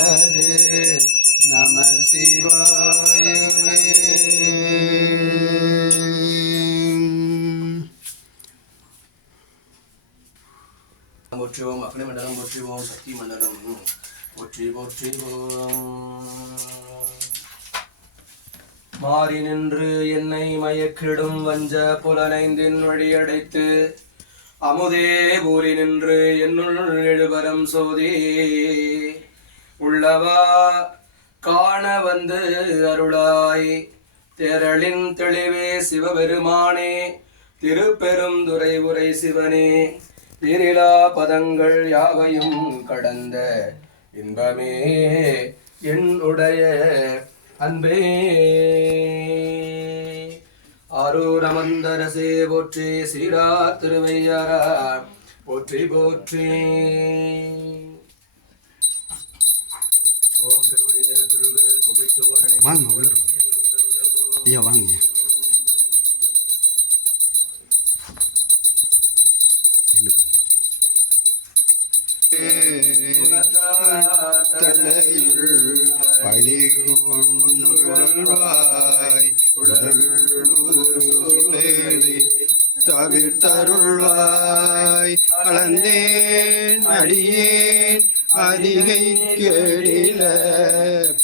கேட்டது நம சிவாயவே. போற்றுவோம். அக்னி மண்டலம் போற்றுவோம். சக்தி மண்டலம் போற்றி போற்றுவோம். மாறி நின்று என்னை மயக்கிடும் வஞ்ச புலனைந்தின் வழியடைத்து அமுதே பூரி நின்று என்னுள் எழுபரம் சோதி உள்ளவா காண வந்து அருளாய் தேரளின் தெளிவே சிவபெருமானே திருப்பெரும் துறை உரை சிவனே பிரிலா பதங்கள் யாவையும் கடந்த இன்பமே என்னுடைய அன்பே. ஆரூரமந்தரசே போற்றி சீரா திருவையாரா போற்றி போற்றி. ஓம் திருவடி நிறத்திருங்க குபை சுவரணை வாங்க உள்ள ஐயா வாங்க. தலையுள் பழிகொள்வாய் உடல் தவிர்த்தருள்வாய் அளந்தேன் அடியேன் அதிகை கேடில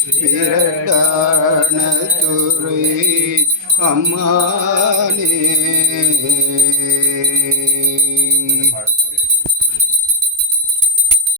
பிரடான துறை அம்மா